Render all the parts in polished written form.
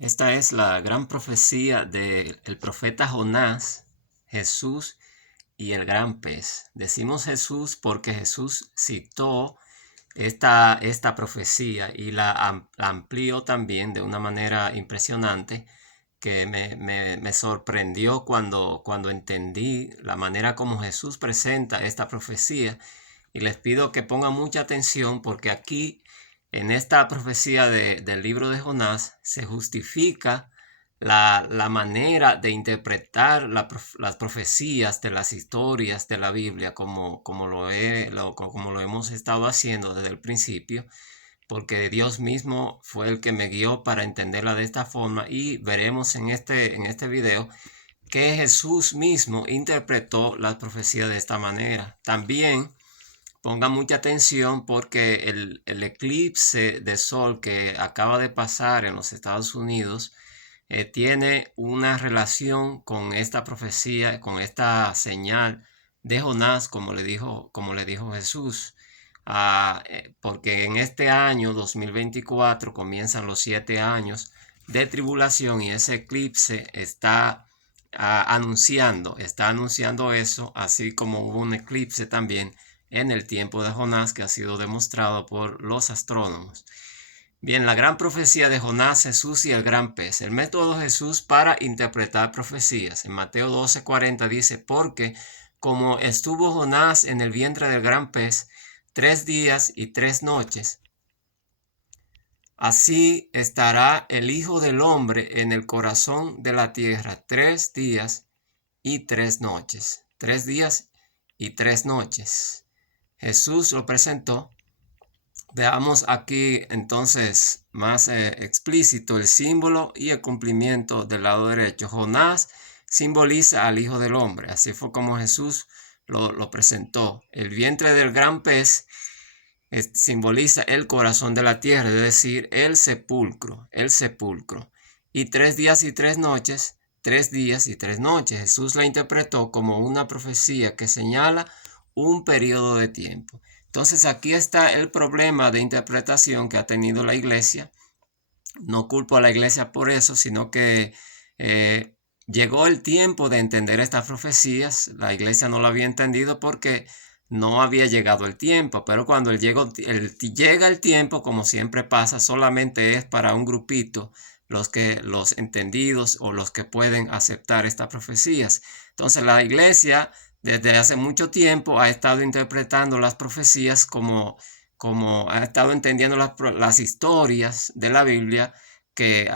Esta es la gran profecía del profeta Jonás, Jesús y el gran pez. Decimos Jesús porque Jesús citó esta profecía y la amplió también de una manera impresionante que me sorprendió cuando entendí la manera como Jesús presenta esta profecía. Y les pido que pongan mucha atención porque aquí en esta profecía del libro de Jonás se justifica la manera de interpretar las profecías de las historias de la Biblia como lo hemos estado haciendo desde el principio, porque Dios mismo fue el que me guió para entenderla de esta forma y veremos en este video que Jesús mismo interpretó las profecías de esta manera. También ponga mucha atención porque el eclipse de sol que acaba de pasar en los Estados Unidos tiene una relación con esta profecía, con esta señal de Jonás, como le dijo Jesús. Porque en este año 2024 comienzan los 7 años de tribulación y ese eclipse está anunciando eso, así como hubo un eclipse también en el tiempo de Jonás que ha sido demostrado por los astrónomos. Bien, la gran profecía de Jonás, Jesús y el gran pez. El método de Jesús para interpretar profecías. En Mateo 12:40 dice, porque como estuvo Jonás en el vientre del gran pez 3 días y 3 noches, así estará el Hijo del Hombre en el corazón de la tierra 3 días y 3 noches. 3 días y 3 noches. Jesús lo presentó. Veamos aquí entonces más explícito el símbolo y el cumplimiento del lado derecho. Jonás simboliza al Hijo del Hombre. Así fue como Jesús lo presentó. El vientre del gran pez simboliza el corazón de la tierra, es decir, el sepulcro, el sepulcro. Y 3 días y 3 noches, 3 días y 3 noches. Jesús la interpretó como una profecía que señala un periodo de tiempo. Entonces aquí está el problema de interpretación que ha tenido la iglesia. No culpo a la iglesia por eso, sino que llegó el tiempo de entender estas profecías. La iglesia no lo había entendido porque no había llegado el tiempo, pero cuando llega el tiempo, como siempre pasa, solamente es para un grupito, los entendidos o los que pueden aceptar estas profecías. Entonces la iglesia desde hace mucho tiempo ha estado interpretando las profecías como ha estado entendiendo las historias de la Biblia que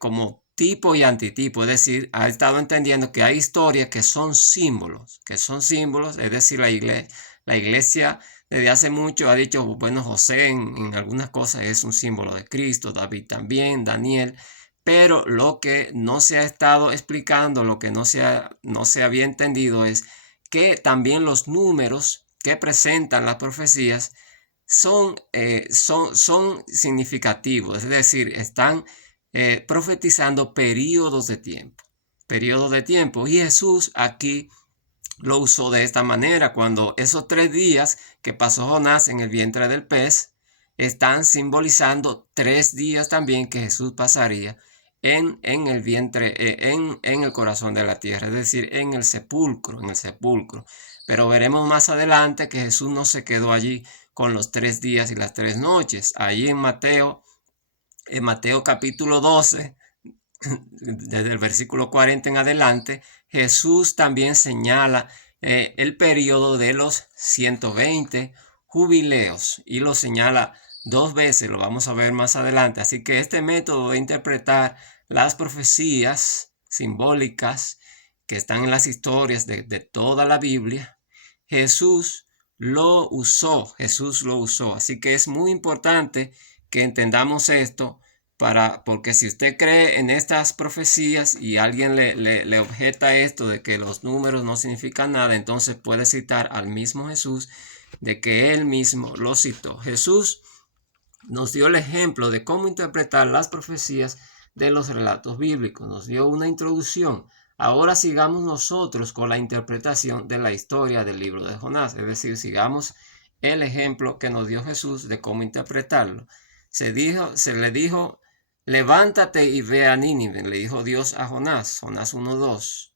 como tipo y antitipo, es decir, ha estado entendiendo que hay historias que son símbolos, es decir, la iglesia desde hace mucho ha dicho, bueno, José en algunas cosas es un símbolo de Cristo, David también, Daniel, pero lo que no se ha estado explicando, lo que no se había entendido es que también los números que presentan las profecías son significativos, es decir, están profetizando periodos de tiempo. Y Jesús aquí lo usó de esta manera, cuando esos 3 días que pasó Jonás en el vientre del pez están simbolizando 3 días también que Jesús pasaría en el vientre, en el corazón de la tierra, es decir, en el sepulcro. Pero veremos más adelante que Jesús no se quedó allí con los 3 días y las 3 noches. Allí en Mateo capítulo 12, desde el versículo 40 en adelante, Jesús también señala el periodo de los 120 jubileos y lo señala 2 veces, lo vamos a ver más adelante. Así que este método de interpretar las profecías simbólicas que están en las historias de toda la Biblia, Jesús lo usó. Así que es muy importante que entendamos esto, porque si usted cree en estas profecías y alguien le objeta esto de que los números no significan nada, entonces puede citar al mismo Jesús de que él mismo lo citó. Jesús nos dio el ejemplo de cómo interpretar las profecías de los relatos bíblicos. Nos dio una introducción. Ahora sigamos nosotros con la interpretación de la historia del libro de Jonás. Es decir, sigamos el ejemplo que nos dio Jesús de cómo interpretarlo. Se le dijo levántate y ve a Nínive, le dijo Dios a Jonás, Jonás 1:2.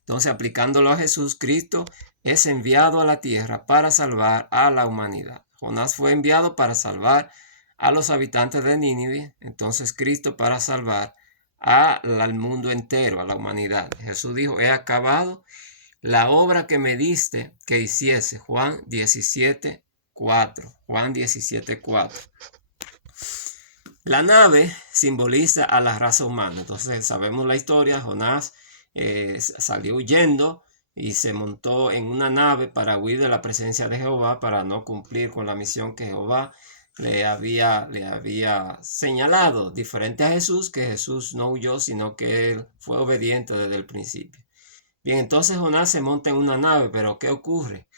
Entonces, aplicándolo a Jesús, Cristo es enviado a la tierra para salvar a la humanidad. Jonás fue enviado para salvar a los habitantes de Nínive, entonces Cristo para salvar al mundo entero, a la humanidad. Jesús dijo, he acabado la obra que me diste que hiciese. Juan 17:4. Juan 17:4. La nave simboliza a la raza humana. Entonces sabemos la historia. Jonás salió huyendo y se montó en una nave para huir de la presencia de Jehová, para no cumplir con la misión que Jehová le había señalado, diferente a Jesús, que Jesús no huyó, sino que él fue obediente desde el principio. Bien, entonces Jonás se monta en una nave, pero ¿qué ocurre?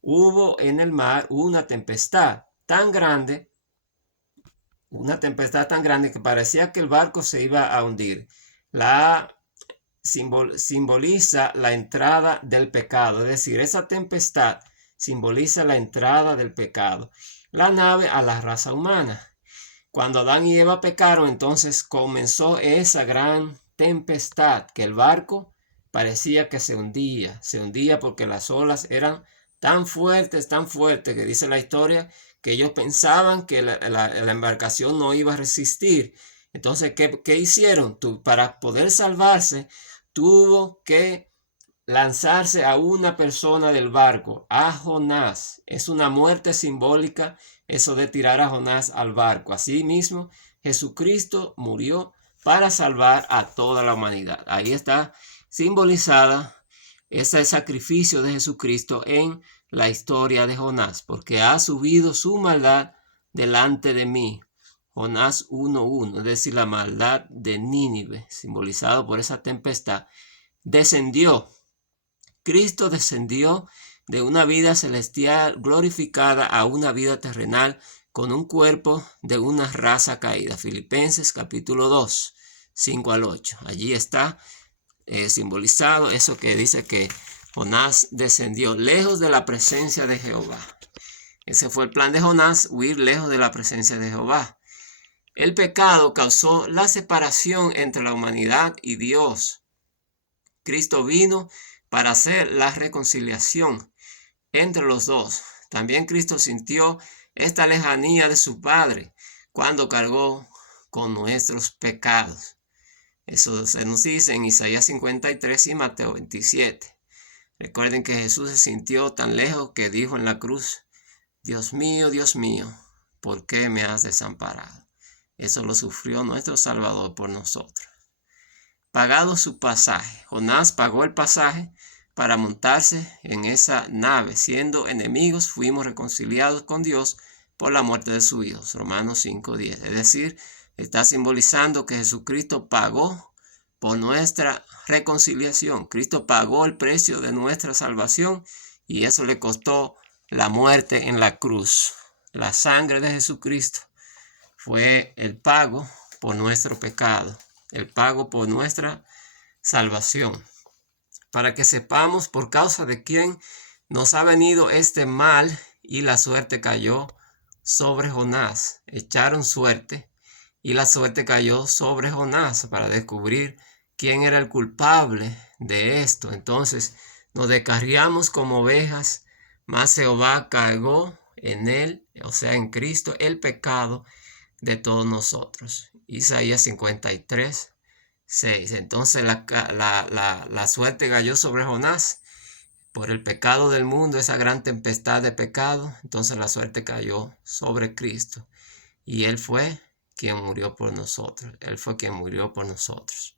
Hubo en el mar una tempestad tan grande que parecía que el barco se iba a hundir. Simboliza la entrada del pecado, es decir, esa tempestad simboliza la entrada del pecado. La nave a la raza humana. Cuando Adán y Eva pecaron, entonces comenzó esa gran tempestad, que el barco parecía que se hundía porque las olas eran tan fuertes, que dice la historia, que ellos pensaban que la embarcación no iba a resistir. Entonces, ¿qué hicieron? Para poder salvarse, tuvo que lanzarse a una persona del barco, a Jonás. Es una muerte simbólica eso de tirar a Jonás al barco. Asimismo, Jesucristo murió para salvar a toda la humanidad. Ahí está simbolizada ese sacrificio de Jesucristo en la historia de Jonás, porque ha subido su maldad delante de mí. Jonás 1:1, es decir, la maldad de Nínive, simbolizado por esa tempestad, descendió. Cristo descendió de una vida celestial glorificada a una vida terrenal con un cuerpo de una raza caída. Filipenses capítulo 2, 5-8. Allí está simbolizado eso que dice que Jonás descendió lejos de la presencia de Jehová. Ese fue el plan de Jonás, huir lejos de la presencia de Jehová. El pecado causó la separación entre la humanidad y Dios. Cristo vino para hacer la reconciliación entre los dos. También Cristo sintió esta lejanía de su Padre cuando cargó con nuestros pecados. Eso se nos dice en Isaías 53 y Mateo 27. Recuerden que Jesús se sintió tan lejos que dijo en la cruz, Dios mío, ¿por qué me has desamparado? Eso lo sufrió nuestro Salvador por nosotros. Pagado su pasaje. Jonás pagó el pasaje para montarse en esa nave. Siendo enemigos, fuimos reconciliados con Dios por la muerte de su Hijo. Romanos 5:10. Es decir, está simbolizando que Jesucristo pagó por nuestra reconciliación. Cristo pagó el precio de nuestra salvación y eso le costó la muerte en la cruz. La sangre de Jesucristo fue el pago por nuestro pecado, el pago por nuestra salvación, para que sepamos por causa de quién nos ha venido este mal, y la suerte cayó sobre Jonás. Echaron suerte y la suerte cayó sobre Jonás para descubrir quién era el culpable de esto. Entonces nos descarriamos como ovejas, mas Jehová cargó en él, o sea en Cristo, el pecado de todos nosotros. Isaías 53:6. Entonces la suerte cayó sobre Jonás por el pecado del mundo, esa gran tempestad de pecado. Entonces la suerte cayó sobre Cristo y Él fue quien murió por nosotros. Él fue quien murió por nosotros.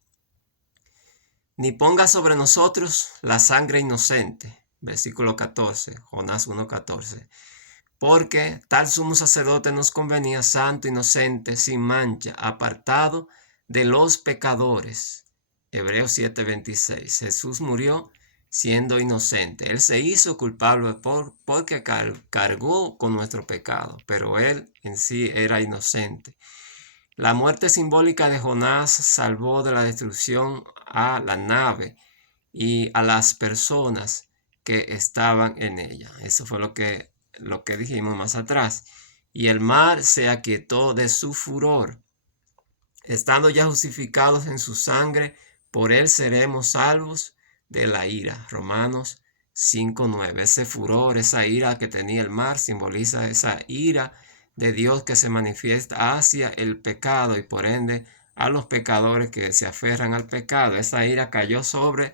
Ni ponga sobre nosotros la sangre inocente. Versículo 14, Jonás 1:14. Porque tal sumo sacerdote nos convenía, santo, inocente, sin mancha, apartado de los pecadores. Hebreos 7:26. Jesús murió siendo inocente. Él se hizo culpable porque cargó con nuestro pecado, pero él en sí era inocente. La muerte simbólica de Jonás salvó de la destrucción a la nave y a las personas que estaban en ella. Eso fue lo que dijimos más atrás. Y el mar se aquietó de su furor. estando ya justificados en su sangre, por él seremos salvos de la ira. Romanos 5:9. Ese furor, esa ira que tenía el mar, simboliza esa ira de Dios que se manifiesta hacia el pecado y por ende a los pecadores que se aferran al pecado. Esa ira cayó sobre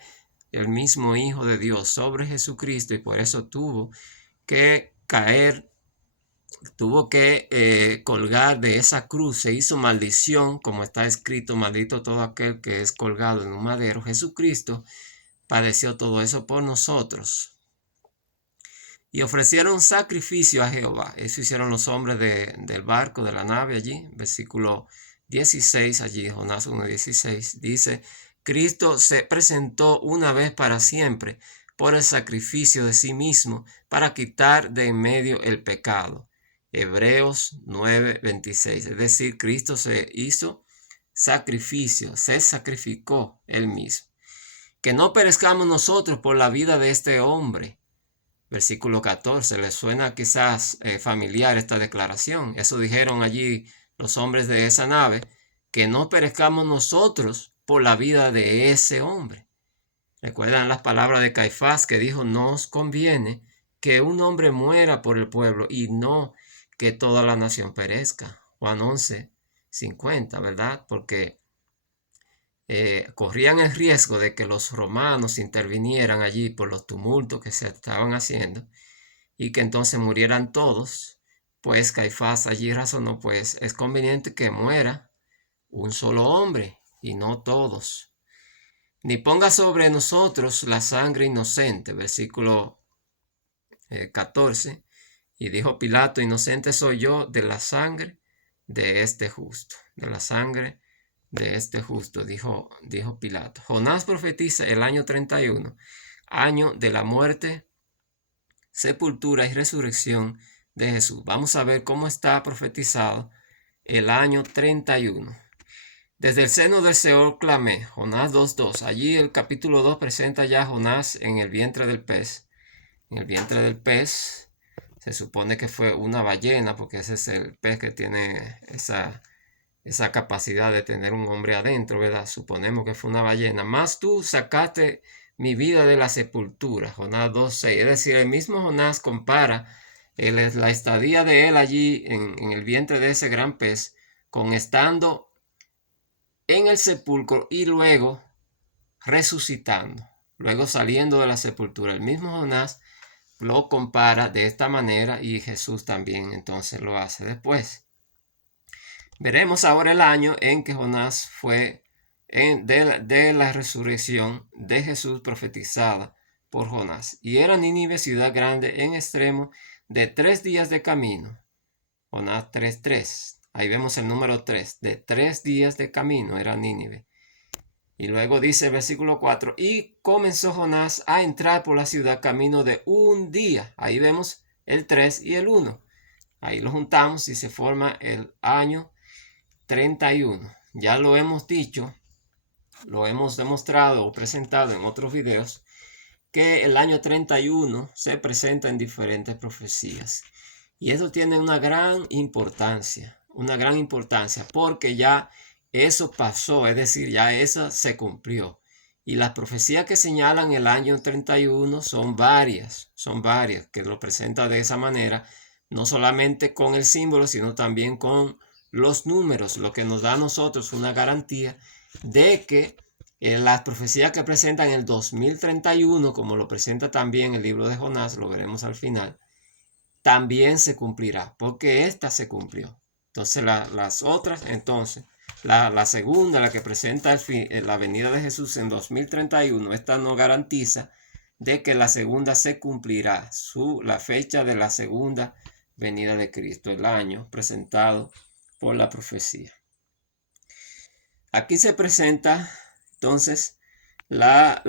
el mismo Hijo de Dios, sobre Jesucristo, y por eso tuvo que caer, tuvo que colgar de esa cruz. Se hizo maldición, como está escrito: maldito todo aquel que es colgado en un madero. Jesucristo padeció todo eso por nosotros. Y ofrecieron sacrificio a Jehová. Eso hicieron los hombres del barco, de la nave allí. Versículo 16, allí Jonás 1:16 dice: Cristo se presentó una vez para siempre por el sacrificio de sí mismo para quitar de en medio el pecado. Hebreos 9:26. Es decir, Cristo se hizo sacrificio, se sacrificó él mismo. Que no perezcamos nosotros por la vida de este hombre. Versículo 14. ¿Les suena quizás familiar esta declaración? Eso dijeron allí los hombres de esa nave, que no perezcamos nosotros por la vida de ese hombre. ¿Recuerdan las palabras de Caifás que dijo: nos conviene que un hombre muera por el pueblo y no que toda la nación perezca? Juan 11:50, ¿verdad? Porque corrían el riesgo de que los romanos intervinieran allí por los tumultos que se estaban haciendo y que entonces murieran todos. Pues Caifás allí razonó: pues es conveniente que muera un solo hombre y no todos. Ni ponga sobre nosotros la sangre inocente. Versículo 14. Y dijo Pilato: inocente soy yo de la sangre de este justo. De la sangre de este justo, dijo Pilato. Jonás profetiza el año 31, año de la muerte, sepultura y resurrección de Jesús. Vamos a ver cómo está profetizado el año 31. Desde el seno del Seol clamé. Jonás 2:2. Allí el capítulo 2 presenta ya a Jonás en el vientre del pez. En el vientre del pez se supone que fue una ballena, porque ese es el pez que tiene esa capacidad de tener un hombre adentro, ¿verdad? Suponemos que fue una ballena. Mas tú sacaste mi vida de la sepultura. Jonás 2:6. Es decir, el mismo Jonás compara la estadía de él allí en el vientre de ese gran pez con estando en el sepulcro y luego resucitando, luego saliendo de la sepultura. El mismo Jonás lo compara de esta manera y Jesús también entonces lo hace después. Veremos ahora el año en que Jonás fue de la resurrección de Jesús profetizada por Jonás. Y era Nínive ciudad grande en extremo de 3 días de camino. Jonás 3:3. Ahí vemos el número 3. De 3 días de camino era Nínive. Y luego dice el versículo 4. Y comenzó Jonás a entrar por la ciudad camino de un día. Ahí vemos el 3 y el 1. Ahí lo juntamos y se forma el año 31. Ya lo hemos dicho, lo hemos demostrado o presentado en otros videos, que el año 31 se presenta en diferentes profecías. Y eso tiene una gran importancia porque ya eso pasó, es decir, ya eso se cumplió. Y las profecías que señalan el año 31 son varias que lo presenta de esa manera, no solamente con el símbolo, sino también con los números, lo que nos da a nosotros una garantía de que las profecías que presentan el 2031, como lo presenta también el libro de Jonás, lo veremos al final, también se cumplirá, porque esta se cumplió. Entonces las otras, entonces, la segunda, la que presenta la venida de Jesús en 2031, esta no garantiza de que la segunda se cumplirá, la fecha de la segunda venida de Cristo, el año presentado por la profecía. Aquí se presenta entonces la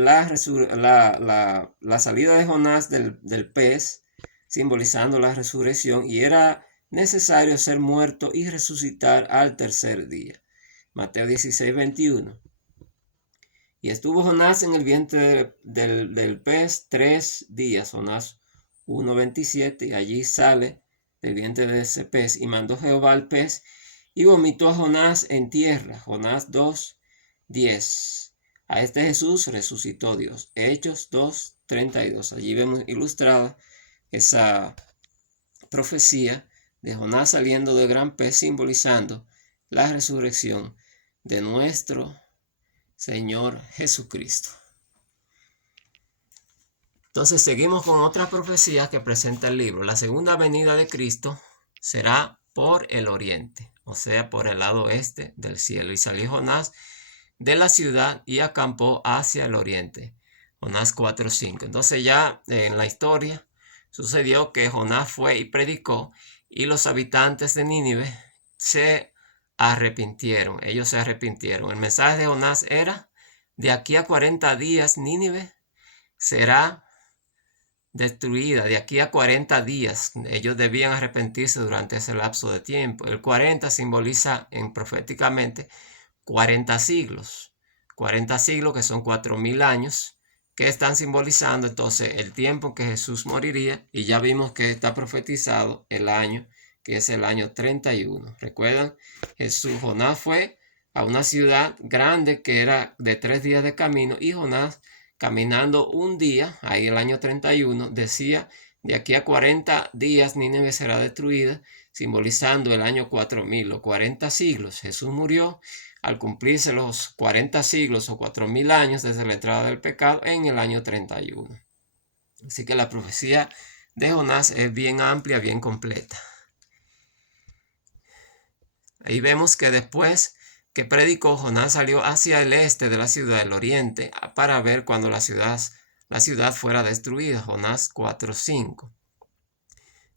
salida de Jonás del pez, simbolizando la resurrección, y era necesario ser muerto y resucitar al tercer día. Mateo 16:21. Y estuvo Jonás en el vientre del pez 3 días, Jonás 1:27, y allí sale del vientre de ese pez, y mandó Jehová al pez, y vomitó a Jonás en tierra. Jonás 2:10. A este Jesús resucitó Dios. Hechos 2:32. Allí vemos ilustrada esa profecía de Jonás saliendo del gran pez, simbolizando la resurrección de nuestro Señor Jesucristo. Entonces seguimos con otra profecía que presenta el libro. La segunda venida de Cristo será por el oriente, o sea, por el lado este del cielo. Y salió Jonás de la ciudad y acampó hacia el oriente. Jonás 4:5. Entonces ya en la historia sucedió que Jonás fue y predicó, y los habitantes de Nínive se arrepintieron. Ellos se arrepintieron. El mensaje de Jonás era: de aquí a 40 días Nínive será destruida. De aquí a 40 días ellos debían arrepentirse durante ese lapso de tiempo. El 40 simboliza proféticamente 40 siglos. 40 siglos, que son 4000 años, que están simbolizando entonces el tiempo en que Jesús moriría. Y ya vimos que está profetizado el año, que es el año 31. ¿Recuerdan? Jonás fue a una ciudad grande que era de 3 días de camino, y Jonás, caminando un día, ahí el año 31, decía: de aquí a 40 días Nínive será destruida, simbolizando el año 4000, los 40 siglos. Jesús murió al cumplirse los 40 siglos o 4000 años desde la entrada del pecado en el año 31. Así que la profecía de Jonás es bien amplia, bien completa. Ahí vemos que después que predicó, Jonás salió hacia el este de la ciudad, el oriente, para ver cuando la ciudad fuera destruida. Jonás 4:5.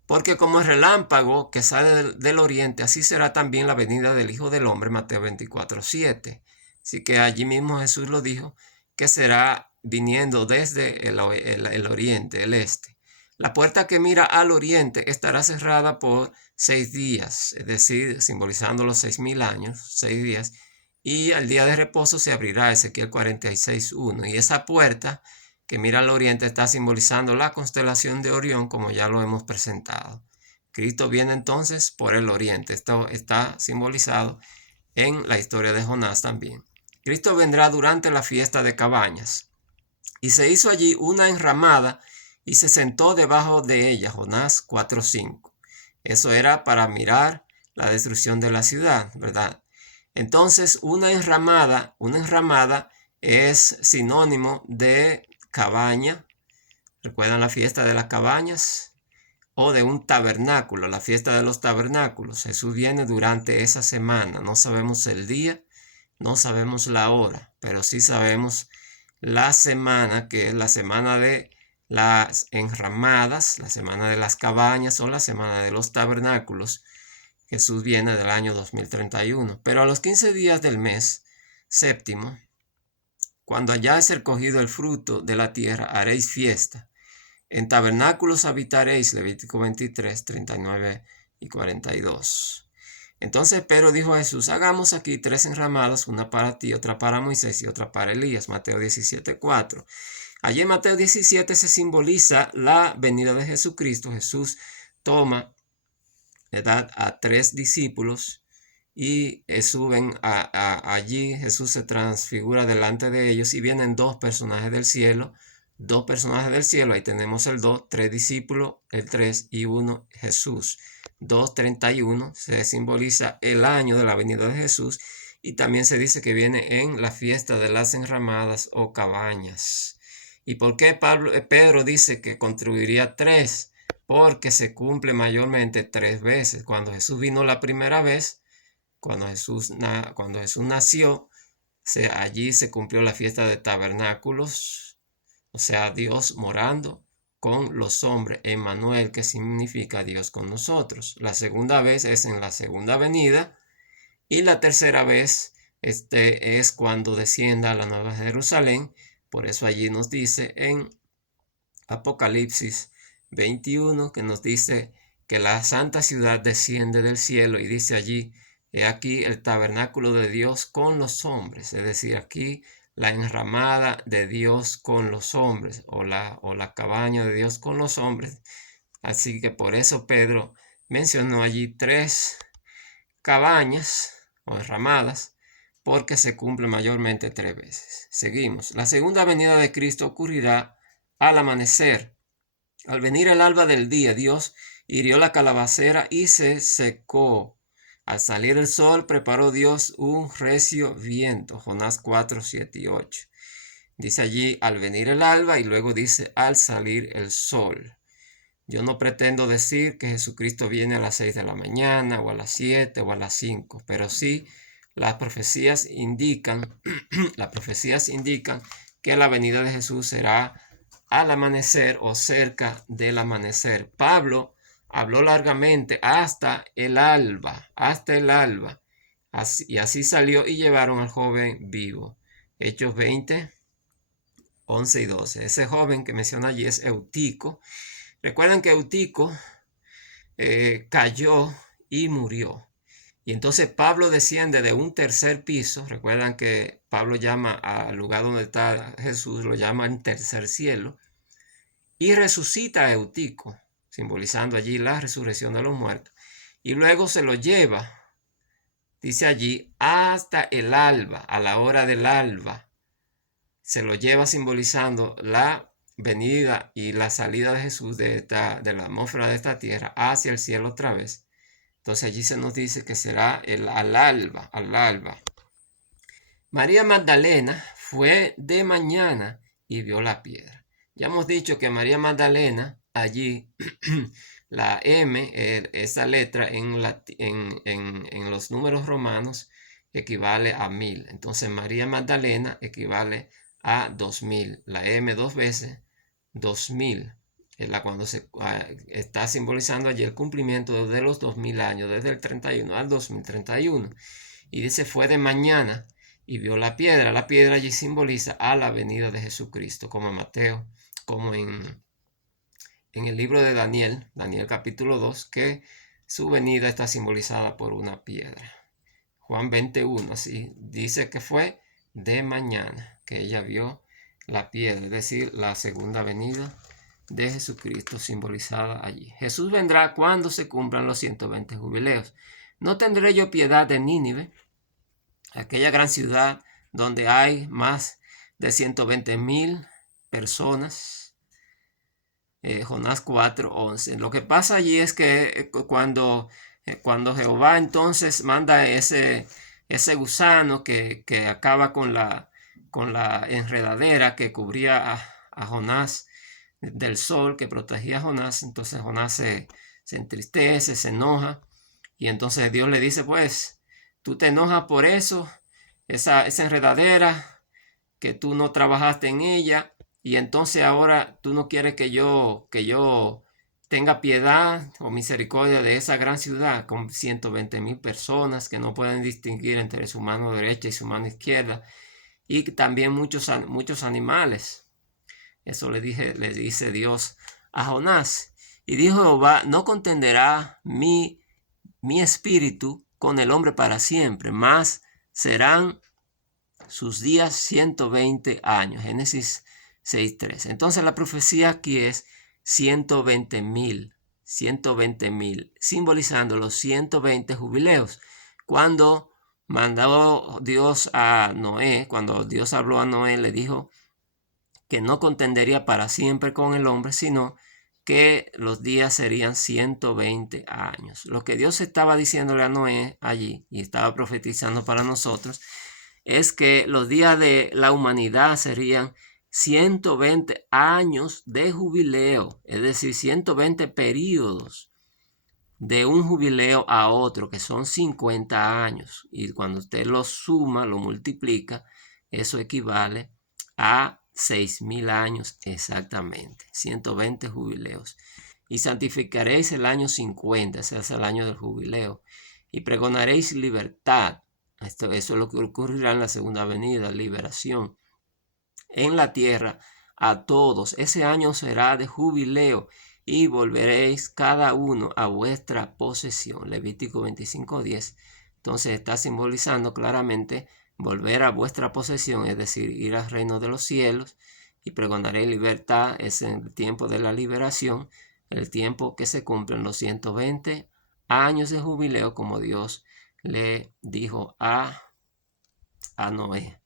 Porque como el relámpago que sale del oriente, así será también la venida del Hijo del Hombre. Mateo 24:7. Así que allí mismo Jesús lo dijo, que será viniendo desde el oriente, el este. La puerta que mira al oriente estará cerrada por 6 días, es decir, simbolizando los 6000 años, 6 días, y al día de reposo se abrirá. Ezequiel 46:1. Y esa puerta que mira al oriente está simbolizando la constelación de Orión, como ya lo hemos presentado. Cristo viene entonces por el oriente. Esto está simbolizado en la historia de Jonás también. Cristo vendrá durante la fiesta de Cabañas. Y se hizo allí una enramada y se sentó debajo de ella. Jonás 4:5. Eso era para mirar la destrucción de la ciudad, ¿verdad? Entonces, una enramada es sinónimo de cabaña. ¿Recuerdan la fiesta de las cabañas? O de un tabernáculo, la fiesta de los tabernáculos. Jesús viene durante esa semana. No sabemos el día, no sabemos la hora, pero sí sabemos la semana, que es la semana de las enramadas, la semana de las cabañas o la semana de los tabernáculos. Jesús viene del año 2031. Pero a los 15 días del mes séptimo, cuando hayáis recogido el fruto de la tierra, haréis fiesta. En tabernáculos habitaréis. Levítico 23, 39 y 42. Entonces Pedro dijo a Jesús: hagamos aquí 3 enramadas, una para ti, otra para Moisés y otra para Elías. Mateo 17:4. Allí en Mateo 17 se simboliza la venida de Jesucristo. Jesús toma, ¿verdad?, a 3 discípulos y suben allí. Jesús se transfigura delante de ellos y vienen 2 personajes del cielo. 2 personajes del cielo, ahí tenemos el 2, 3 discípulos, el 3 y 1 Jesús. 2:31 se simboliza el año de la venida de Jesús, y también se dice que viene en la fiesta de las enramadas o cabañas. ¿Y por qué Pedro dice que contribuiría 3? Porque se cumple mayormente 3 veces. Cuando Jesús vino la primera vez, cuando Jesús nació, allí se cumplió la fiesta de tabernáculos, o sea, Dios morando con los hombres, Emmanuel, que significa Dios con nosotros. La segunda vez es en la segunda venida, y la tercera vez es cuando descienda a la Nueva Jerusalén. Por eso allí nos dice en Apocalipsis 21, que nos dice que la santa ciudad desciende del cielo, y dice allí: he aquí el tabernáculo de Dios con los hombres. Es decir, aquí la enramada de Dios con los hombres, o la cabaña de Dios con los hombres. Así que por eso Pedro mencionó allí 3 cabañas o enramadas, porque se cumple mayormente 3 veces. Seguimos. La segunda venida de Cristo ocurrirá al amanecer. Al venir el alba del día, Dios hirió la calabacera y se secó. Al salir el sol, preparó Dios un recio viento. Jonás 4, 7 y 8. Dice allí al venir el alba y luego dice al salir el sol. Yo no pretendo decir que Jesucristo viene a las 6 de la mañana o a las 7 o a las 5, pero sí las profecías indican, que la venida de Jesús será al amanecer o cerca del amanecer. Pablo habló largamente hasta el alba, y así salió y llevaron al joven vivo. Hechos 20, 11 y 12. Ese joven que menciona allí es Eutico. Recuerden que Eutico cayó y murió. Y entonces Pablo desciende de un tercer piso. Recuerdan que Pablo llama al lugar donde está Jesús, lo llama el tercer cielo. Y resucita a Eutico, simbolizando allí la resurrección de los muertos. Y luego se lo lleva, dice allí, hasta el alba, a la hora del alba. Se lo lleva simbolizando la venida y la salida de Jesús de la atmósfera de esta tierra hacia el cielo otra vez. Entonces allí se nos dice que será al alba. María Magdalena fue de mañana y vio la piedra. Ya hemos dicho que María Magdalena, allí la M, esa letra en los números romanos equivale a 1000. Entonces María Magdalena equivale a 2000. La M 2 veces, 2000. Es cuando se está simbolizando allí el cumplimiento de los 2000 años, desde el 31 al 2031. Y dice, fue de mañana y vio la piedra. La piedra allí simboliza a la venida de Jesucristo, como en Mateo, como en el libro de Daniel capítulo 2, que su venida está simbolizada por una piedra. Juan 21, así dice que fue de mañana que ella vio la piedra, es decir, la segunda venida de Jesucristo simbolizada allí. Jesús vendrá cuando se cumplan los 120 jubileos. No tendré yo piedad de Nínive, aquella gran ciudad donde hay más de 120,000 personas. Jonás 4:11. Lo que pasa allí es que cuando Jehová entonces manda ese gusano que acaba con la enredadera que cubría a Jonás del sol, que protegía a Jonás, entonces Jonás se entristece, se enoja, y entonces Dios le dice, pues, tú te enojas por eso, esa enredadera, que tú no trabajaste en ella, y entonces ahora tú no quieres que yo tenga piedad o misericordia de esa gran ciudad con 120,000 personas que no pueden distinguir entre su mano derecha y su mano izquierda, y también muchos animales. Eso le dice Dios a Jonás. Y dijo Jehová, no contenderá mi espíritu con el hombre para siempre, mas serán sus días 120 años. Génesis 6:3. Entonces la profecía aquí es 120,000, simbolizando los 120 jubileos. Cuando mandó Dios a Noé, cuando Dios habló a Noé, le dijo que no contendería para siempre con el hombre, sino que los días serían 120 años. Lo que Dios estaba diciéndole a Noé allí y estaba profetizando para nosotros es que los días de la humanidad serían 120 años de jubileo, es decir, 120 periodos de un jubileo a otro, que son 50 años. Y cuando usted lo suma, lo multiplica, eso equivale a 6,000 años exactamente, 120 jubileos. Y santificaréis el año 50, ese es el año del jubileo, y pregonaréis libertad. Eso es lo que ocurrirá en la segunda venida, liberación en la tierra a todos. Ese año será de jubileo y volveréis cada uno a vuestra posesión. Levítico 25:10. Entonces está simbolizando claramente volver a vuestra posesión, es decir, ir al reino de los cielos, y pregonaréis libertad. Es el tiempo de la liberación, el tiempo que se cumplen los 120 años de jubileo como Dios le dijo a Noé: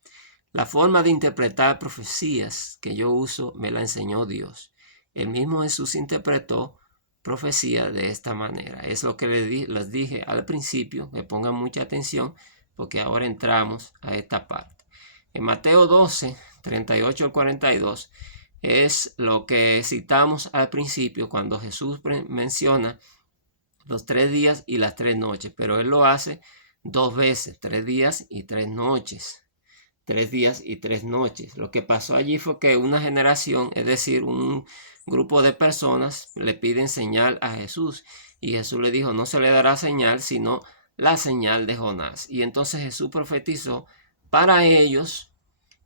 la forma de interpretar profecías que yo uso me la enseñó Dios. El mismo Jesús interpretó profecía de esta manera. Es lo que les dije al principio, que pongan mucha atención porque ahora entramos a esta parte. En Mateo 12, 38 al 42 es lo que citamos al principio cuando Jesús menciona los 3 días y las 3 noches, pero él lo hace 2 veces, 3 días y 3 noches. 3 días y 3 noches. Lo que pasó allí fue que una generación, es decir, un grupo de personas, le piden señal a Jesús. Y Jesús le dijo: no se le dará señal, sino la señal de Jonás. Y entonces Jesús profetizó para ellos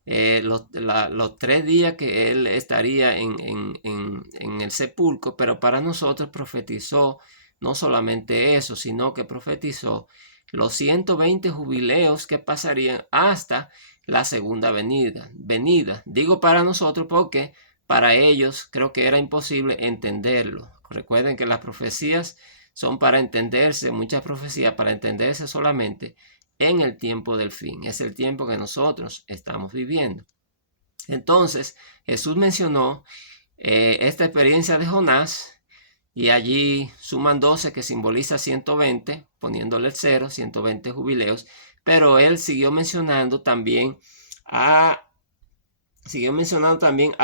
los 3 días que él estaría en el sepulcro, pero para nosotros profetizó no solamente eso, sino que profetizó los 120 jubileos que pasarían hasta la segunda venida. Digo para nosotros porque para ellos creo que era imposible entenderlo. Recuerden que las profecías son para entenderse, muchas profecías para entenderse solamente en el tiempo del fin. Es el tiempo que nosotros estamos viviendo. Entonces Jesús mencionó esta experiencia de Jonás, y allí suman 12 que simboliza 120, poniéndole el 0, 120 jubileos. Pero él siguió mencionando también a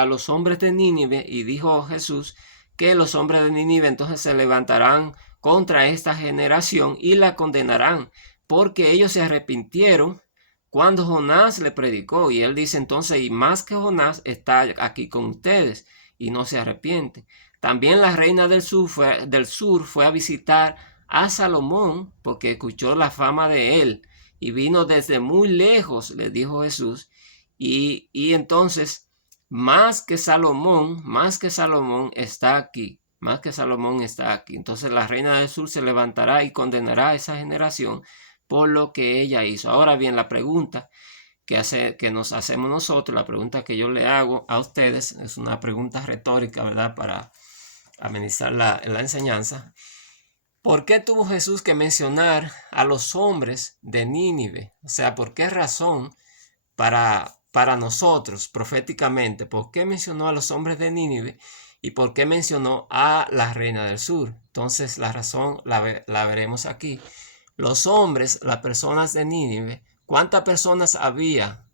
los hombres de Nínive, y dijo Jesús que los hombres de Nínive entonces se levantarán contra esta generación y la condenarán, porque ellos se arrepintieron cuando Jonás le predicó. Y él dice entonces: y más que Jonás está aquí con ustedes y no se arrepienten. También la reina del sur fue a visitar a Salomón porque escuchó la fama de él y vino desde muy lejos, le dijo Jesús. Y entonces, más que Salomón está aquí. Más que Salomón está aquí. Entonces la reina del sur se levantará y condenará a esa generación por lo que ella hizo. Ahora bien, la pregunta que nos hacemos nosotros, la pregunta que yo le hago a ustedes, es una pregunta retórica, ¿verdad? Para amenizar la enseñanza. ¿Por qué tuvo Jesús que mencionar a los hombres de Nínive? O sea, ¿por qué razón para nosotros proféticamente? ¿Por qué mencionó a los hombres de Nínive y por qué mencionó a la reina del sur? Entonces la razón la veremos aquí. Los hombres, las personas de Nínive, ¿cuántas personas había?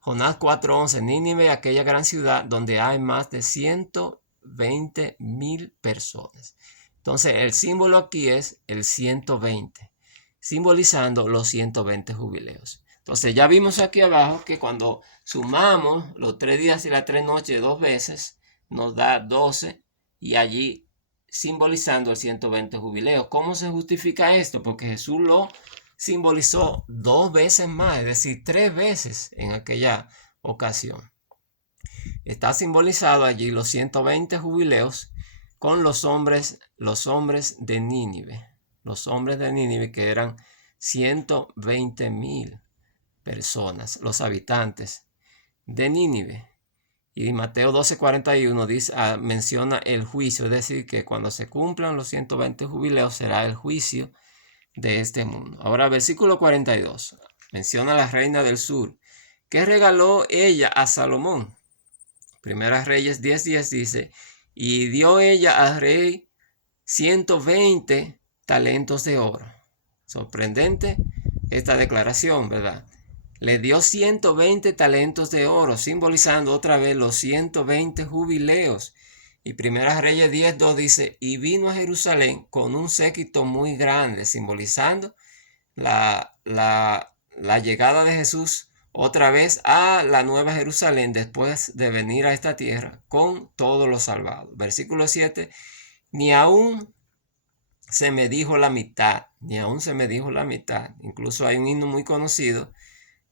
Jonás 4:11, Nínive, aquella gran ciudad donde hay más de 120,000 personas. Entonces el símbolo aquí es el 120, simbolizando los 120 jubileos. Entonces ya vimos aquí abajo que cuando sumamos los 3 días y las 3 noches 2 veces, nos da 12, y allí simbolizando el 120 jubileo. ¿Cómo se justifica esto? Porque Jesús lo simbolizó 2 veces más, es decir, 3 veces en aquella ocasión. Está simbolizado allí los 120 jubileos con los hombres de Nínive. Los hombres de Nínive, que eran 120,000 personas, los habitantes de Nínive. Y Mateo 12:41 menciona el juicio, es decir, que cuando se cumplan los 120 jubileos será el juicio de este mundo. Ahora, versículo 42, menciona a la reina del sur. ¿Qué regaló ella a Salomón? Primera Reyes 10:10 dice: y dio ella al rey 120 talentos de oro. Sorprendente esta declaración, ¿verdad? Le dio 120 talentos de oro, simbolizando otra vez los 120 jubileos. Y Primera Reyes 10:2 dice: y vino a Jerusalén con un séquito muy grande, simbolizando la llegada de Jesús otra vez a la Nueva Jerusalén después de venir a esta tierra con todos los salvados. Versículo 7: ni aún se me dijo la mitad, Incluso hay un himno muy conocido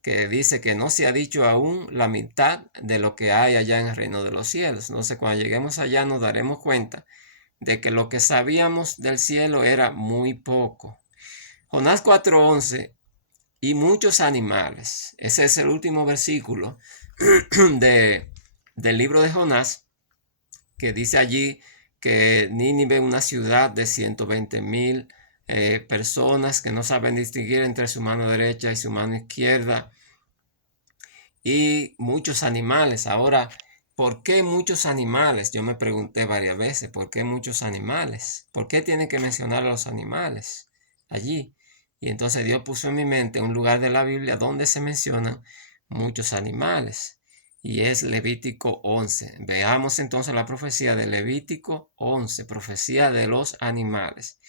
que dice que no se ha dicho aún la mitad de lo que hay allá en el reino de los cielos. Entonces, cuando lleguemos allá nos daremos cuenta de que lo que sabíamos del cielo era muy poco. Jonás 4:11, y muchos animales. Ese es el último versículo del libro de Jonás, que dice allí que Nínive es una ciudad de 120,000 personas que no saben distinguir entre su mano derecha y su mano izquierda, y muchos animales. Ahora, ¿por qué muchos animales? Yo me pregunté varias veces, ¿por qué muchos animales? ¿Por qué tiene que mencionar a los animales allí? Y entonces Dios puso en mi mente un lugar de la Biblia donde se mencionan muchos animales, y es Levítico 11. Veamos entonces la profecía de Levítico 11, profecía de los animales.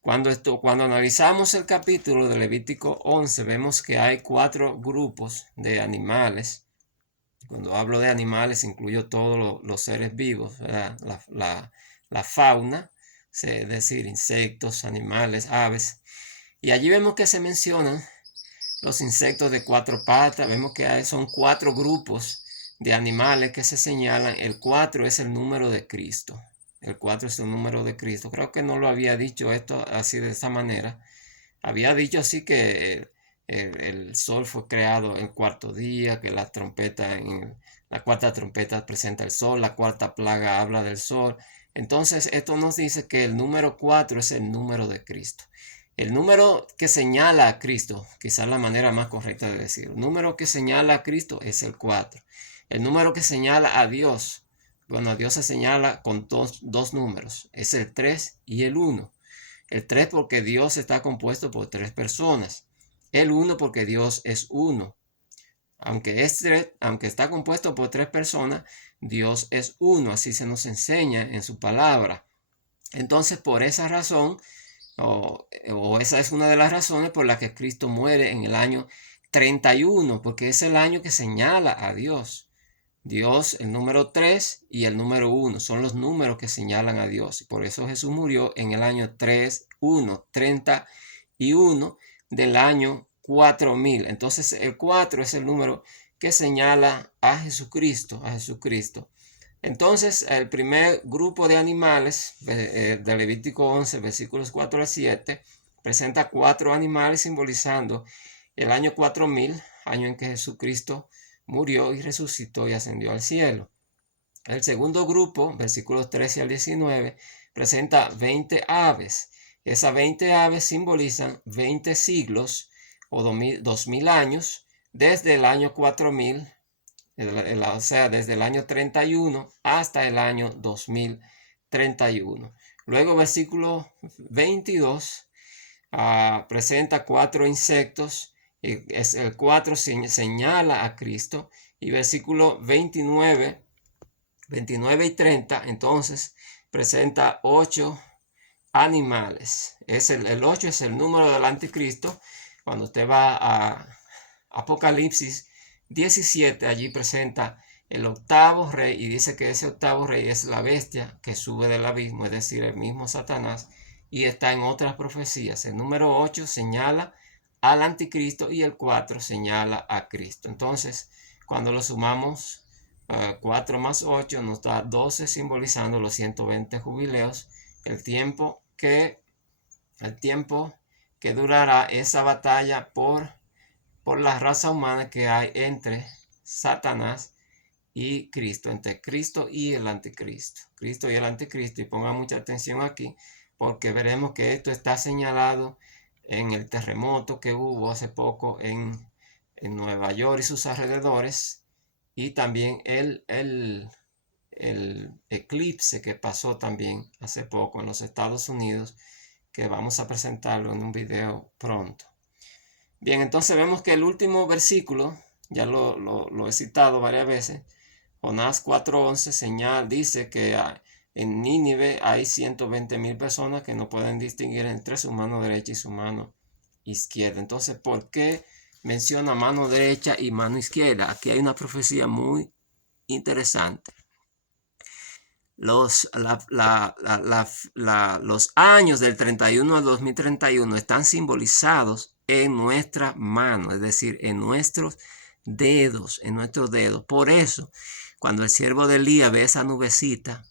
Cuando analizamos el capítulo de Levítico 11, vemos que hay 4 grupos de animales. Cuando hablo de animales, incluyo todos los seres vivos, la fauna, es decir, insectos, animales, aves. Y allí vemos que se mencionan los insectos de 4 patas. Vemos que son 4 grupos de animales que se señalan. El 4 es el número de Cristo. El 4 es el número de Cristo. Creo que no lo había dicho esto así de esta manera. Había dicho así que el sol fue creado el 4º día, que la cuarta trompeta presenta el sol, la 4ª plaga habla del sol. Entonces esto nos dice que el número 4 es el número de Cristo. El número que señala a Cristo, quizás la manera más correcta de decirlo, el número que señala a Cristo es el 4. El número que señala a Dios, bueno, a Dios se señala con dos números, es el 3 y el 1. El 3 porque Dios está compuesto por 3 personas. El 1 porque Dios es 1. Aunque está compuesto por 3 personas, Dios es 1. Así se nos enseña en su palabra. Entonces, por esa razón, o esa es una de las razones por las que Cristo muere en el año 31, porque es el año que señala a Dios. Dios, el número 3 y el número 1 son los números que señalan a Dios. Y por eso Jesús murió en el año 31 del año 4000. Entonces el 4 es el número que señala a Jesucristo, Entonces el primer grupo de animales de Levítico 11, versículos 4 al 7, presenta 4 animales simbolizando el año 4000, año en que Jesucristo murió y resucitó y ascendió al cielo. El segundo grupo, versículos 13 al 19, presenta 20 aves. Esas 20 aves simbolizan 20 siglos o 2000 años desde el año 4000, o sea, desde el año 31 hasta el año 2031. Luego, versículo 22 presenta 4 insectos. El 4 señala a Cristo, y versículo 29 y 30 entonces presenta 8 animales. El 8 es el número del anticristo. Cuando usted va a Apocalipsis 17, allí presenta el 8º rey y dice que ese 8º rey es la bestia que sube del abismo, es decir, el mismo Satanás, y está en otras profecías. El número 8 señala al anticristo y el 4 señala a Cristo. Entonces, cuando lo sumamos, 4 más 8 nos da 12, simbolizando los 120 jubileos, el tiempo que durará esa batalla por la raza humana que hay entre Satanás y Cristo, entre Cristo y el anticristo. Cristo y el anticristo, y pongan mucha atención aquí, porque veremos que esto está señalado en el terremoto que hubo hace poco en Nueva York y sus alrededores, y también el eclipse que pasó también hace poco en los Estados Unidos, que vamos a presentarlo en un video pronto. Bien, entonces vemos que el último versículo, ya lo he citado varias veces, Jonás 4:11 dice que en Nínive hay 120,000 personas que no pueden distinguir entre su mano derecha y su mano izquierda. Entonces, ¿por qué menciona mano derecha y mano izquierda? Aquí hay una profecía muy interesante. Los años del 31 al 2031 están simbolizados en nuestra mano, es decir, en nuestros dedos, Por eso, cuando el siervo de Elías ve esa nubecita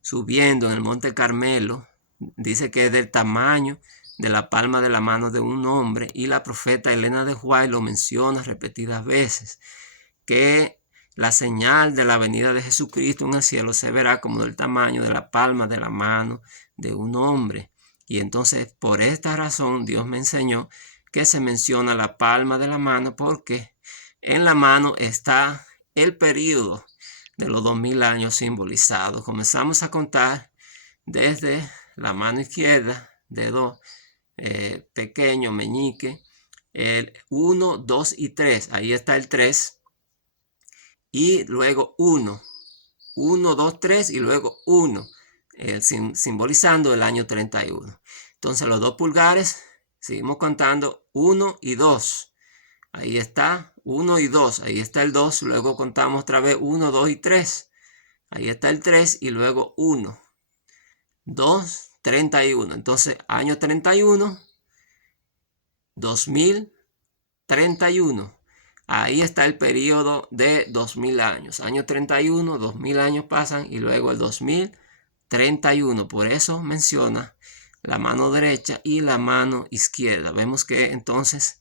subiendo en el monte Carmelo, dice que es del tamaño de la palma de la mano de un hombre, y la profeta Elena de White lo menciona repetidas veces, que la señal de la venida de Jesucristo en el cielo se verá como del tamaño de la palma de la mano de un hombre. Y entonces por esta razón Dios me enseñó que se menciona la palma de la mano, porque en la mano está el período de los 2000 años simbolizados. Comenzamos a contar desde la mano izquierda, dedo pequeño, meñique, el 1, 2 y 3. Ahí está el 3. Y luego 1, 1, 2, 3 y luego 1, simbolizando el año 31. Entonces los 2 pulgares, seguimos contando 1 y 2. Ahí está 1 y 2, ahí está el 2, luego contamos otra vez 1, 2 y 3. Ahí está el 3 y luego 1, 2, 31. Entonces año 31, 2031. Ahí está el periodo de 2000 años. Año 31, 2000 años pasan y luego el 2031. Por eso menciona la mano derecha y la mano izquierda. Vemos que entonces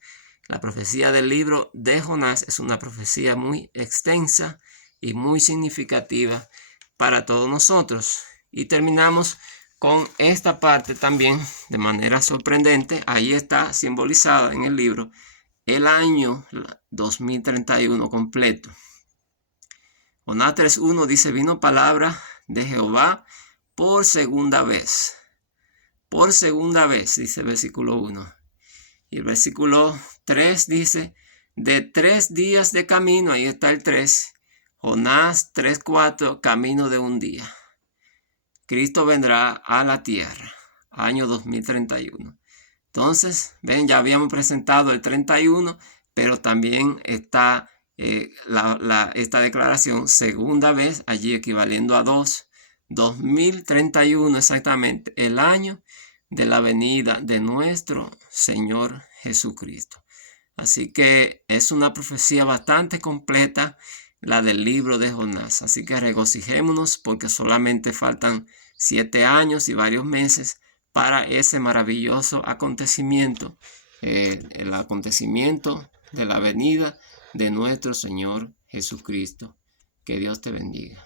la profecía del libro de Jonás es una profecía muy extensa y muy significativa para todos nosotros. Y terminamos con esta parte también de manera sorprendente. Ahí está simbolizada en el libro el año 2031 completo. Jonás 3:1 dice: vino palabra de Jehová por segunda vez. Por segunda vez, dice el versículo 1. Y el versículo 3 dice: de 3 días de camino, ahí está el 3. Jonás 3:4, camino de un día. Cristo vendrá a la tierra, año 2031. Entonces, ven, ya habíamos presentado el 31, pero también está esta declaración segunda vez, allí equivaliendo a 2, 2031 exactamente, el año de la venida de nuestro Señor Jesucristo. Así que es una profecía bastante completa, la del libro de Jonás. Así que regocijémonos porque solamente faltan 7 años y varios meses para ese maravilloso acontecimiento, el acontecimiento de la venida de nuestro Señor Jesucristo. Que Dios te bendiga.